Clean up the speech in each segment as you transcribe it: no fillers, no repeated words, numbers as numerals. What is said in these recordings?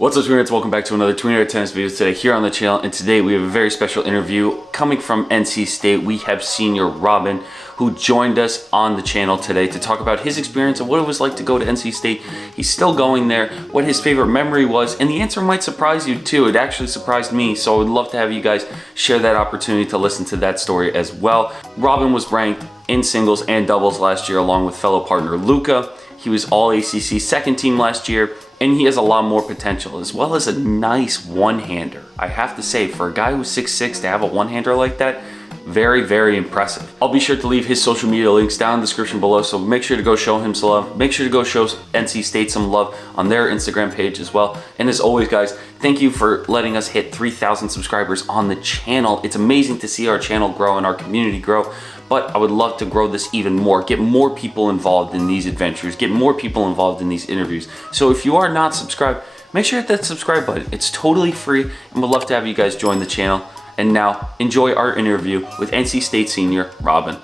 What's up, Tweeners? Welcome back to another Tweener tennis video today here on the channel. And today we have a very special interview coming from NC State. We have senior Robin, who joined us on the channel today to talk about his experience and what it was like to go to NC State. He's still going there, what his favorite memory was, and the answer might surprise you too. It actually surprised me, so I would love to have you guys share that opportunity to listen to that story as well. Robin was ranked in singles and doubles last year along with fellow partner Luca. He was all ACC second team last year, and he has a lot more potential, as well as a nice one-hander. I have to say, for a guy who's 6'6", to have a one-hander like that, very, very impressive. I'll be sure to leave his social media links down in the description below, so make sure to go show him some love. Make sure to go show NC State some love on their Instagram page as well. And as always, guys, thank you for letting us hit 3,000 subscribers on the channel. It's amazing to see our channel grow and our community grow. But I would love to grow this even more, get more people involved in these adventures, get more people involved in these interviews. So if you are not subscribed, make sure to hit that subscribe button. It's totally free, and we'd love to have you guys join the channel. And now, enjoy our interview with NC State senior Robin.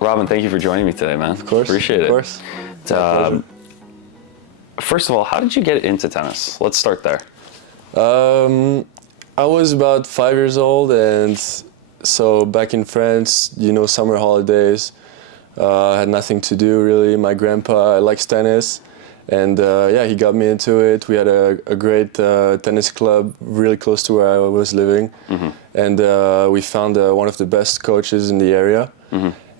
Robin, thank you for joining me today, man. Of course. Appreciate it. Of course. First of all, how did you get into tennis? Let's start there. I was about 5 years old, and so back in France, you know, summer holidays, I had nothing to do really. My grandpa likes tennis, and yeah, he got me into it. We had a great tennis club really close to where I was living, and we found one of the best coaches in the area.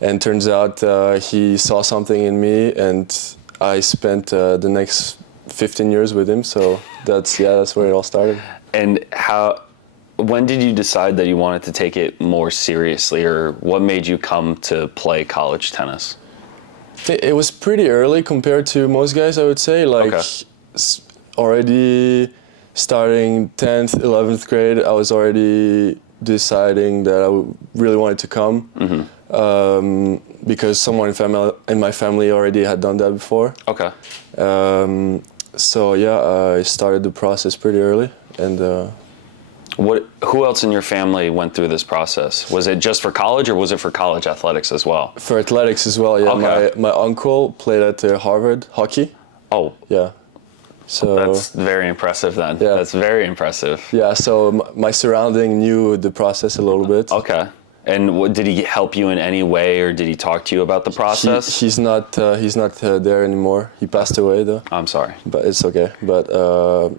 And turns out he saw something in me, and I spent the next 15 years with him. So that's where it all started. And when did you decide that you wanted to take it more seriously, or what made you come to play college tennis? It was pretty early compared to most guys, I would say. Like, already starting 10th, 11th grade, I was already deciding that I really wanted to come, because someone in my family already had done that before. Okay. So yeah, I started the process pretty early, and who else in your family went through this process? Was it just for college, or was it for college athletics as well? For athletics as well, yeah. Okay. My uncle played at Harvard hockey. Oh. Yeah. So that's very impressive then. Yeah. That's very impressive. Yeah, so my surrounding knew the process a little bit. Okay. And did he help you in any way, or did he talk to you about the process? He's not there anymore. He passed away though. I'm sorry. But it's okay. But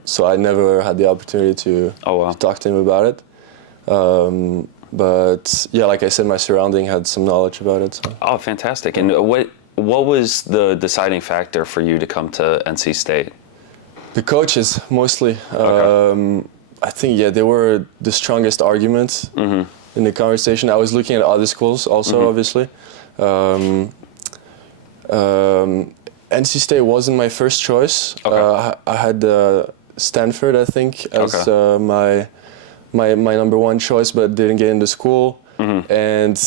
so I never had the opportunity to talk to him about it. But yeah, like I said, my surrounding had some knowledge about it. So. Oh, fantastic. And what was the deciding factor for you to come to NC State? The coaches, mostly. Okay. I think, yeah, they were the strongest arguments in the conversation. I was looking at other schools also, obviously. NC State wasn't my first choice. Okay. I had Stanford, I think, as my number one choice, but didn't get into school. And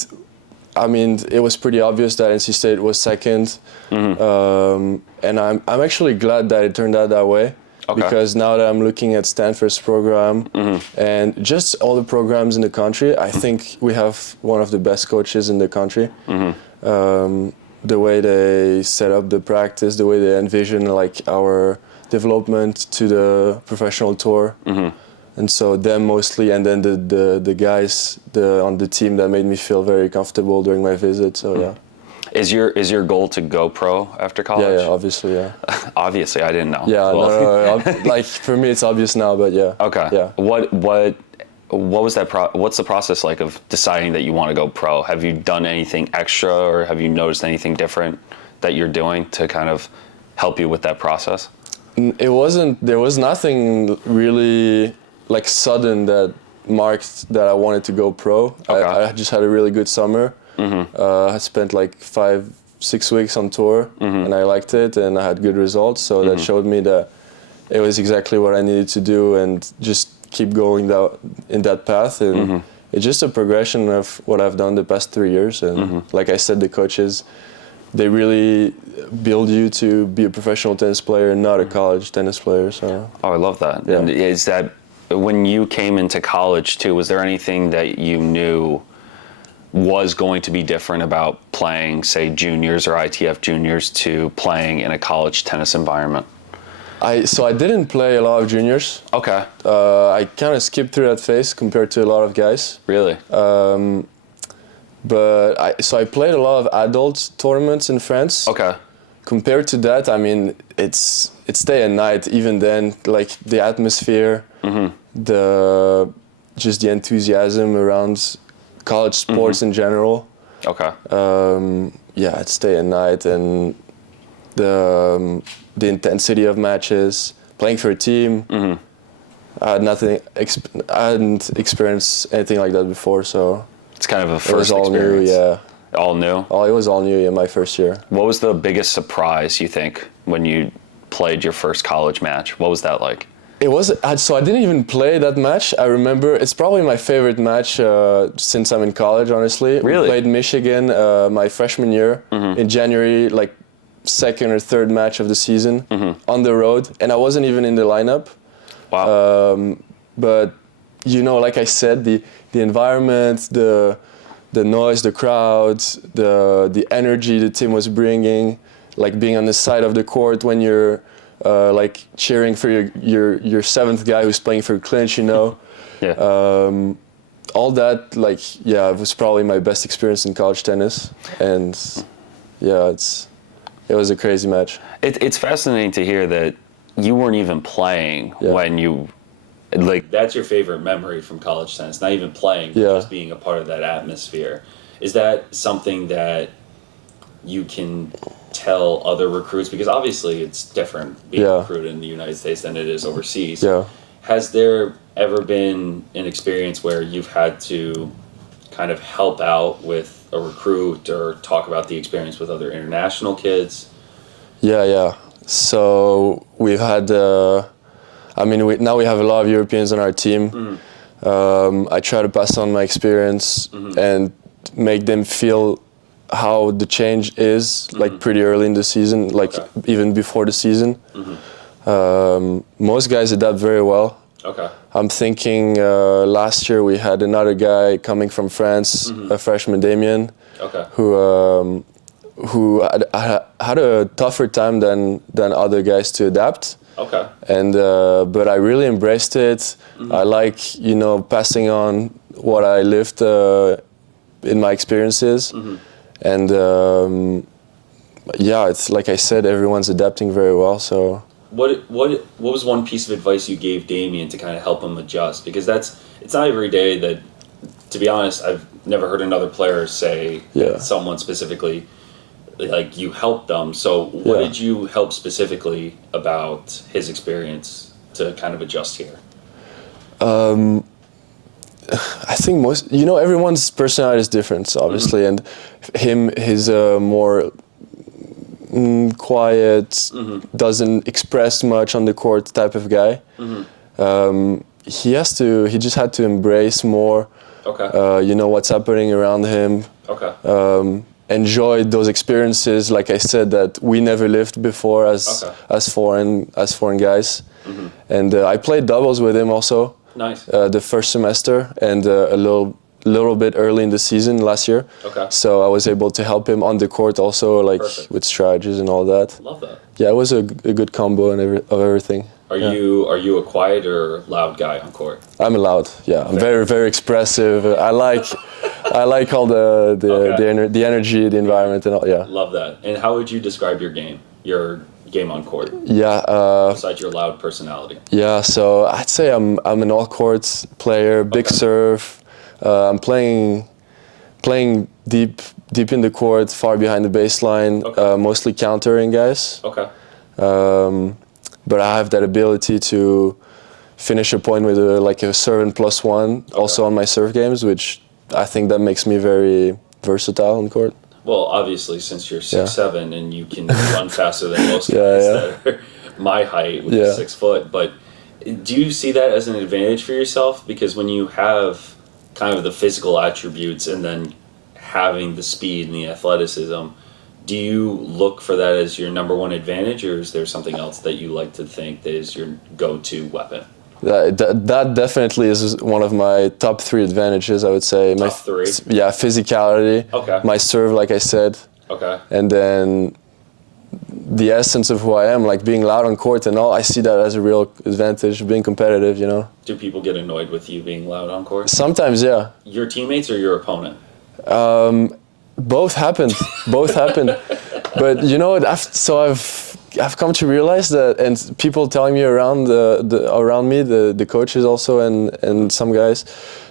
I mean, it was pretty obvious that NC State was second. And I'm actually glad that it turned out that way. Because now that I'm looking at Stanford's program and just all the programs in the country, I think we have one of the best coaches in the country. The way they set up the practice, the way they envision like our development to the professional tour. And so them mostly, and then the guys on the team that made me feel very comfortable during my visit. So yeah. Is your goal to go pro after college? Yeah, obviously, yeah. Obviously, I didn't know. Yeah, well. No. Like for me, it's obvious now, but yeah. Okay. Yeah. What was that? What's the process like of deciding that you want to go pro? Have you done anything extra, or have you noticed anything different that you're doing to kind of help you with that process? It wasn't. There was nothing really like sudden that marked that I wanted to go pro. Okay. I just had a really good summer. I spent like 5-6 weeks on tour, and I liked it, and I had good results. So that showed me that it was exactly what I needed to do, and just keep going in that path. And it's just a progression of what I've done the past 3 years. And like I said, the coaches, they really build you to be a professional tennis player, not a college tennis player. So. Oh, I love that. Yeah. And is that when you came into college too? Was there anything that you knew was going to be different about playing, say, juniors or ITF juniors to playing in a college tennis environment? I didn't play a lot of juniors. Okay. I kind of skipped through that phase compared to a lot of guys. Really? But I played a lot of adult tournaments in France. Okay. Compared to that, I mean, it's day and night. Even then, like the atmosphere, just the enthusiasm around college sports in general. Okay. Yeah, it's day and night, and the intensity of matches, playing for a team. I hadn't experienced anything like that before, so it's kind of a it first was all experience. new. Yeah. All new? It was all new in my first year. What was the biggest surprise, you think, when you played your first college match? What was that like? It was, so I didn't even play that match. I remember, it's probably my favorite match since I'm in college, honestly. Really? We played Michigan my freshman year in January, like second or third match of the season on the road. And I wasn't even in the lineup. Wow. But, you know, like I said, the environment, the noise, the crowds, the energy the team was bringing, like being on the side of the court when you're like cheering for your seventh guy who's playing for clinch, you know. Yeah. All that, like, yeah, it was probably my best experience in college tennis, and yeah, it was a crazy match. It's fascinating to hear that you weren't even playing when you. Like, that's your favorite memory from college tennis, not even playing, but just being a part of that atmosphere. Is that something that you can tell other recruits? Because obviously it's different being recruited in the United States than it is overseas. Yeah. Has there ever been an experience where you've had to kind of help out with a recruit or talk about the experience with other international kids? Yeah. So we've had... now we have a lot of Europeans on our team. I try to pass on my experience and make them feel how the change is, like pretty early in the season, like even before the season. Most guys adapt very well. Okay. I'm thinking last year we had another guy coming from France, a freshman, Damien, who had a tougher time than other guys to adapt. Okay. And but I really embraced it. I like, passing on what I lived in my experiences. And it's like I said, everyone's adapting very well. So what was one piece of advice you gave Damien to kind of help him adjust? Because it's not every day that, to be honest, I've never heard another player say someone specifically, like, you helped them. So what did you help specifically about his experience to kind of adjust here? I think everyone's personality is different, obviously, and he's more quiet, doesn't express much on the court type of guy. He just had to embrace more, what's happening around him. Enjoy those experiences, like I said, that we never lived before as foreign guys. And I played doubles with him also. Nice. The first semester and a little bit early in the season last year. So I was able to help him on the court also, like with strategies and all that. Love that. Yeah, it was a good combo of everything. Are you a quiet or loud guy on court? I'm loud. Yeah, I'm very, very expressive. I like all the energy, the environment, and all. Yeah. Love that. And how would you describe your game on court? Yeah. Besides your loud personality. Yeah. So I'd say I'm an all-court player. Big serve. I'm playing deep in the court, far behind the baseline. Mostly countering guys. But I have that ability to finish a point with a serve and +1, also on my serve games, which I think that makes me very versatile on court. Well, obviously, since you're 6'7" and you can run faster than most guys that are my height with 6 foot, but do you see that as an advantage for yourself? Because when you have kind of the physical attributes and then having the speed and the athleticism, do you look for that as your number one advantage, or is there something else that you like to think that is your go-to weapon? That definitely is one of my top 3 advantages, I would say. Top 3? Yeah, physicality. My serve, like I said. And then the essence of who I am, like being loud on court and all. I see that as a real advantage, being competitive, you know. Do people get annoyed with you being loud on court? Sometimes, yeah. Your teammates or your opponent? Both happened. Both happened. But you know, I've come to realize that, and people telling me around around me, the coaches also, and some guys,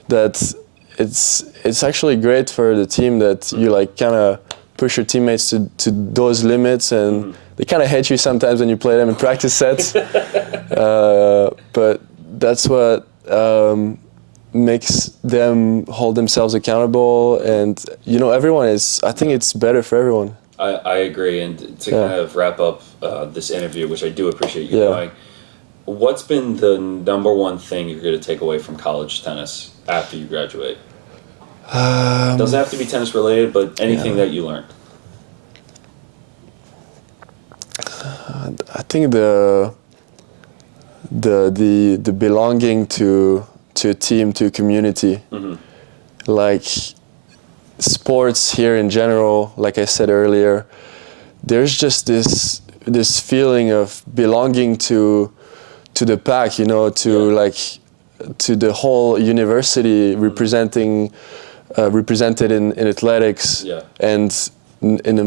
that it's actually great for the team that you like kind of push your teammates to those limits, and they kind of hate you sometimes when you play them in practice sets. But that's what makes them hold themselves accountable, and you know, everyone is. I think it's better for everyone. I agree, and to kind of wrap up this interview, which I do appreciate you doing, what's been the number one thing you're going to take away from college tennis after you graduate? Doesn't have to be tennis related, but anything that you learned. I think the belonging to a team, to a community, like sports here in general. Like I said earlier, there's just this feeling of belonging to the pack, you know, to the whole university represented in athletics, and in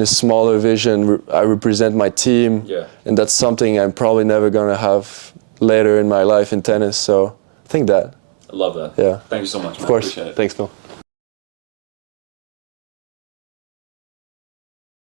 a smaller vision, I represent my team, and that's something I'm probably never gonna have later in my life in tennis. So I think that. I love that. Yeah. Thank you so much, man. Of course. Appreciate it. Thanks, Phil.